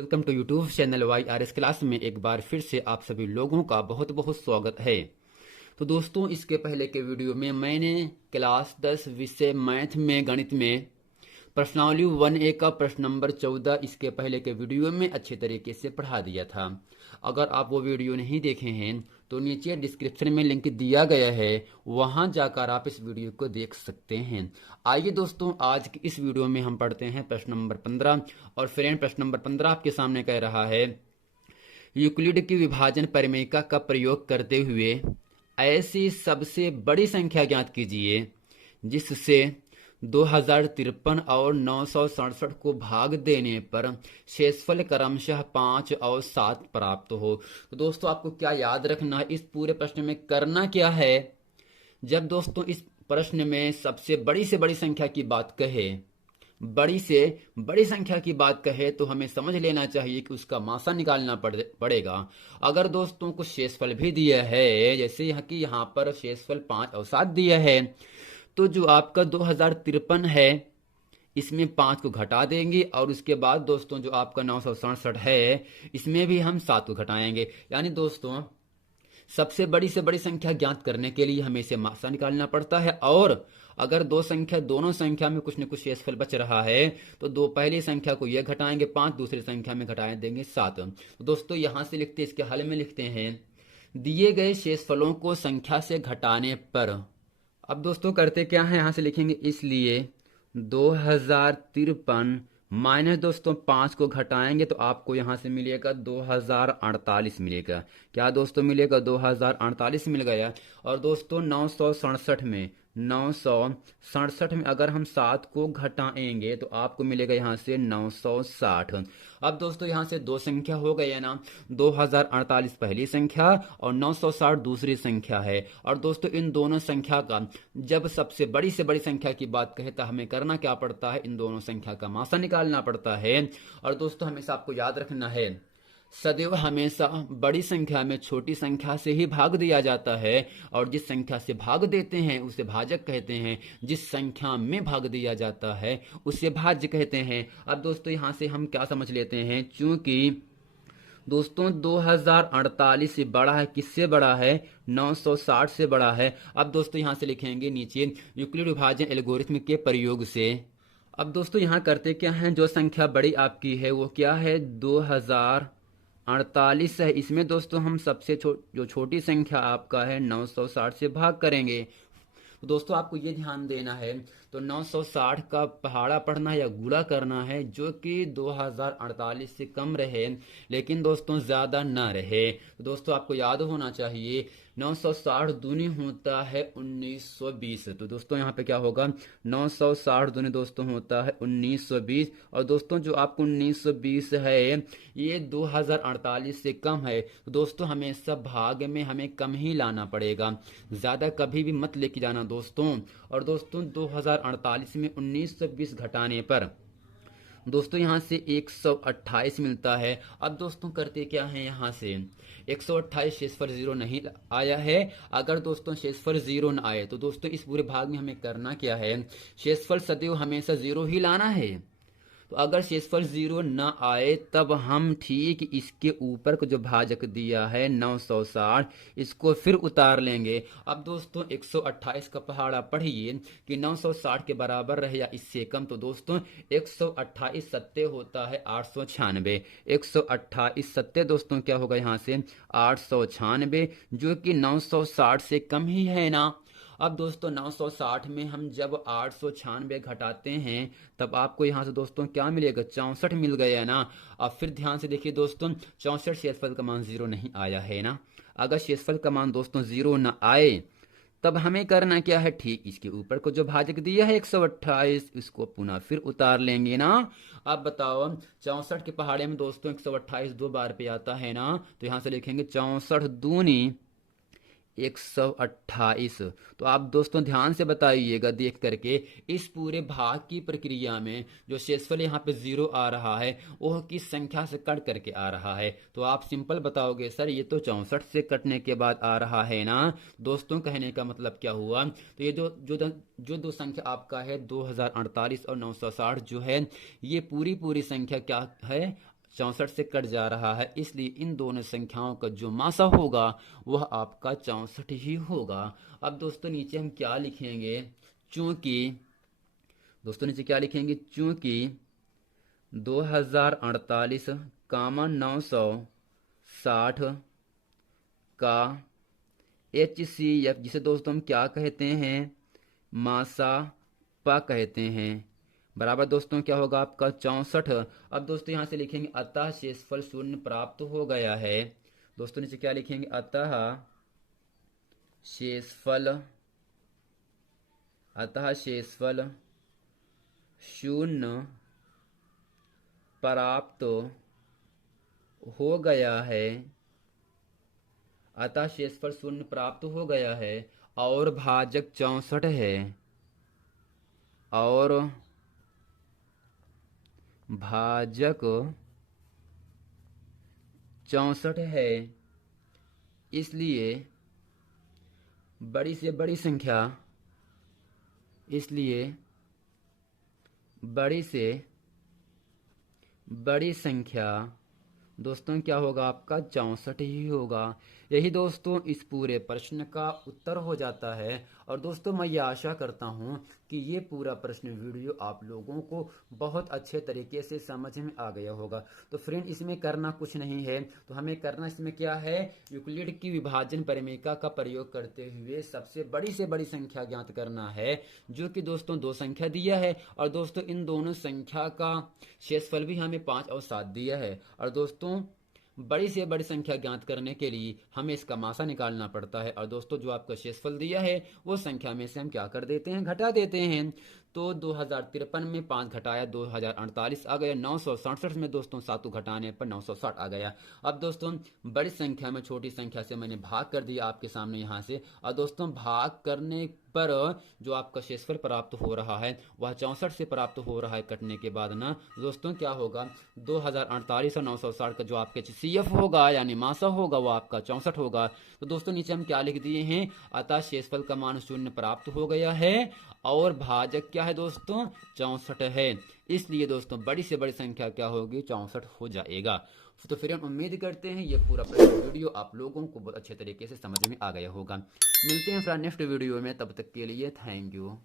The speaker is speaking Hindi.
Welcome to YouTube channel Y R S class में एक बार फिर से आप सभी लोगों का बहुत बहुत स्वागत है। तो दोस्तों, इसके पहले के वीडियो में मैंने क्लास 10 विषय मैथ में गणित में प्रश्नावली 1A का प्रश्न नंबर 14 इसके पहले के वीडियो में अच्छे तरीके से पढ़ा दिया था। अगर आप वो वीडियो नहीं देखे हैं तो नीचे डिस्क्रिप्शन में लिंक दिया गया है, वहां जाकर आप इस वीडियो को देख सकते हैं। आइए दोस्तों, आज की इस वीडियो में हम पढ़ते हैं प्रश्न नंबर 15। और फ्रेंड, प्रश्न नंबर 15 आपके सामने कह रहा है, यूक्लिड की विभाजन परिमेयिका का प्रयोग करते हुए ऐसी सबसे बड़ी संख्या ज्ञात कीजिए जिससे 2053 और 967 को भाग देने पर शेषफल क्रमशः 5 और 7 प्राप्त हो। तो दोस्तों, आपको क्या याद रखना है, इस पूरे प्रश्न में करना क्या है। जब दोस्तों इस प्रश्न में सबसे बड़ी से बड़ी संख्या की बात कहे, बड़ी से बड़ी संख्या की बात कहे, तो हमें समझ लेना चाहिए कि उसका मासा निकालना पड़ेगा। अगर दोस्तों कुछ शेषफल भी दिया है, जैसे यहाँ पर शेषफल 5 और 7 दिया है, तो जो आपका 2053 है इसमें 5 को घटा देंगे, और उसके बाद दोस्तों जो आपका 967 है इसमें भी हम 7 को घटाएंगे। यानी दोस्तों सबसे बड़ी से बड़ी संख्या ज्ञात करने के लिए हमें इसे मासा निकालना पड़ता है। और अगर दोनों संख्या में कुछ न कुछ शेषफल बच रहा है तो पहली संख्या को यह घटाएंगे 5, दूसरी संख्या में घटाए देंगे 7। तो दोस्तों यहां से लिखते, इसके हल में लिखते हैं, दिए गए शेषफलों को संख्या से घटाने पर। अब दोस्तों करते क्या है, यहां से लिखेंगे, इसलिए 2053 माइनस दोस्तों 5 को घटाएंगे तो आपको यहां से मिलेगा 2048 मिलेगा। क्या दोस्तों मिलेगा? 2048 मिल गया। और दोस्तों 967 में अगर हम 7 को घटाएंगे तो आपको मिलेगा यहां से 960। अब दोस्तों यहां से दो संख्या हो गई है ना, 2048 पहली संख्या और 960 दूसरी संख्या है। और दोस्तों इन दोनों संख्या का जब सबसे बड़ी से बड़ी संख्या की बात कहे तो हमें करना क्या पड़ता है, इन दोनों संख्या का मासा निकालना पड़ता है। और दोस्तों हमेशा आपको याद रखना है, सदैव हमेशा बड़ी संख्या में छोटी संख्या से ही भाग दिया जाता है, और जिस संख्या से भाग देते हैं उसे भाजक कहते हैं, जिस संख्या में भाग दिया जाता है उसे भाज्य कहते हैं। अब दोस्तों यहां से हम क्या समझ लेते हैं, चूंकि दोस्तों 2048 से बड़ा है, किससे बड़ा है? 960 से बड़ा है। अब दोस्तों यहां से लिखेंगे नीचे, यूक्लिड विभाजन एल्गोरिथम के प्रयोग से। अब दोस्तों यहां करते क्या है, जो संख्या बड़ी आपकी है वो क्या है? 2048 है। इसमें दोस्तों हम सबसे जो छोटी संख्या आपका है 960 से भाग करेंगे। तो दोस्तों आपको ये ध्यान देना है, तो 960 का पहाड़ा पढ़ना है या गुणा करना है जो कि 2048 से कम रहे लेकिन दोस्तों ज्यादा ना रहे। तो दोस्तों आपको याद होना चाहिए 960 दूनी होता है 1920। तो दोस्तों यहाँ पे क्या होगा, 960 दूनी दोस्तों होता है 1920। और दोस्तों जो आपको 1920 है ये 2048 से कम है, तो दोस्तों हमें सब भाग में हमें कम ही लाना पड़ेगा, ज्यादा कभी भी मत लेके जाना दोस्तों। और दोस्तों 2048 में 1920 घटाने पर दोस्तों यहां से 128 मिलता है। अब दोस्तों करते क्या है, यहां से 128 शेषफल 0 नहीं आया है। अगर दोस्तों शेषफल 0 न आए तो दोस्तों इस पूरे भाग में हमें करना क्या है, शेषफल सदैव हमेशा 0 ही लाना है। तो अगर शेषफल 0 न आए तब हम ठीक इसके ऊपर को जो भाजक दिया है 960 इसको फिर उतार लेंगे। अब दोस्तों 128 का पहाड़ा पढ़िए कि 960 के बराबर रहे या इससे कम। तो दोस्तों 128 सत्ते होता है 896। 128 सत्ते दोस्तों क्या होगा यहाँ से 896, जो कि 960 से कम ही है ना। अब दोस्तों 960 में हम जब 896 घटाते हैं तब आपको यहां से दोस्तों क्या मिलेगा, 64 मिल गया ना। अब फिर ध्यान से देखिए दोस्तों, 64 शेषफल का मान 0 नहीं आया है ना। अगर शेषफल का मान दोस्तों 0 ना आए तब हमें करना क्या है, ठीक इसके ऊपर को जो भाजक दिया है 128 इसको पुनः फिर उतार लेंगे ना। अब बताओ 64 के पहाड़े में दोस्तों 128 दो बार पे आता है ना, तो यहां से लिखेंगे 64 दूनी 128। तो आप दोस्तों ध्यान से बताइएगा देख करके, इस पूरे भाग की प्रक्रिया में जो शेषफल यहाँ पे 0 आ रहा है वो किस संख्या से कट करके आ रहा है। तो आप सिंपल बताओगे, सर ये तो 64 से कटने के बाद आ रहा है ना। दोस्तों कहने का मतलब क्या हुआ, तो ये जो दो संख्या आपका है 2048 और 960 जो है ये पूरी संख्या क्या है, 64 से कट जा रहा है, इसलिए इन दोनों संख्याओं का जो मासा होगा वह आपका 64 ही होगा। अब दोस्तों नीचे हम क्या लिखेंगे, चूंकि दोस्तों नीचे क्या लिखेंगे, चूंकि 2048 कामा 960 का HCF, जिसे दोस्तों हम क्या कहते हैं, मासा पा कहते हैं, बराबर दोस्तों क्या होगा आपका 64। अब दोस्तों यहां से लिखेंगे अतः शेषफल शून्य प्राप्त हो गया है। दोस्तों नीचे क्या लिखेंगे, अतः शेषफल शून्य प्राप्त हो गया है, अतः शेषफल शून्य प्राप्त हो गया है और भाजक 64 है, और भाजक 64 है, इसलिए बड़ी से बड़ी संख्या, इसलिए बड़ी से बड़ी संख्या दोस्तों क्या होगा आपका 64 ही होगा। यही दोस्तों इस पूरे प्रश्न का उत्तर हो जाता है। और दोस्तों मैं ये आशा करता हूँ कि ये पूरा प्रश्न वीडियो आप लोगों को बहुत अच्छे तरीके से समझ में आ गया होगा। तो फ्रेंड इसमें करना कुछ नहीं है, तो हमें करना इसमें क्या है, यूक्लिड की विभाजन परिमेयिका का प्रयोग करते हुए सबसे बड़ी से बड़ी संख्या ज्ञात करना है, जो कि दोस्तों 2 संख्या दिया है। और दोस्तों इन दोनों संख्या का शेषफल भी हमें 5 और 7 दिया है। और दोस्तों बड़ी से बड़ी संख्या ज्ञात करने के लिए हमें इसका मासा निकालना पड़ता है। और दोस्तों जो आपका शेषफल दिया है वो संख्या में से हम क्या कर देते हैं, घटा देते हैं। तो 2053 में 5 घटाया 2048 आ गया, 967 में दोस्तों 7 घटाने पर 960 आ गया। अब दोस्तों बड़ी संख्या में छोटी संख्या से मैंने भाग कर दिया आपके सामने यहाँ से। और दोस्तों भाग करने पर जो आपका शेषफल प्राप्त हो रहा है वह 64 से प्राप्त हो रहा है कटने के बाद ना दोस्तों क्या होगा, 2048 और 960 का जो आपके CF होगा यानी मासा होगा वो आपका 64 होगा। तो दोस्तों नीचे हम क्या लिख दिए हैं, अतः शेषफल का मान शून्य प्राप्त हो गया है और भाजक क्या है दोस्तों 64 है, इसलिए दोस्तों बड़ी से बड़ी संख्या क्या होगी 64 हो जाएगा। तो फिर हम उम्मीद करते हैं ये पूरा वीडियो आप लोगों को बहुत अच्छे तरीके से समझ में आ गया होगा। मिलते हैं फ्रेंड नेक्स्ट वीडियो में, तब तक के लिए थैंक यू।